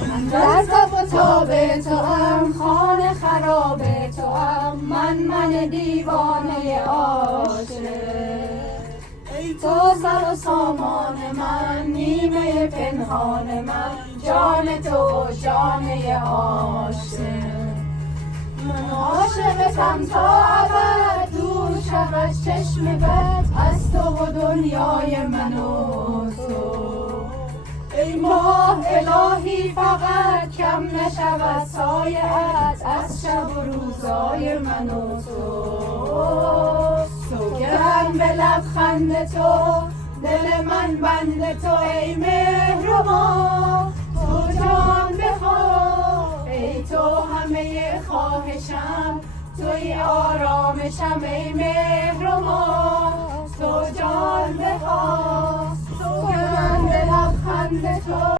من در تب و تاب تو هم، خانه خراب تو هم، من دیوانه عاشق. ای تو سر و سامان من، نیمه پنهان من، جان تو جانه عاشق. من عاشقتم تا ابد، دور شود چشم بد از تو و دنیای من و تو. ای ماه الهی فقط کم نشود سایه‌ات از شب و روزای من و تو. سوگند به لبخند تو، دل من بند تو ای مهربان. تو جان بخواه ای تو همه خواهشم، توی آرامشم ای مهربان. تو جان بخواه سوگند به لبخند تو.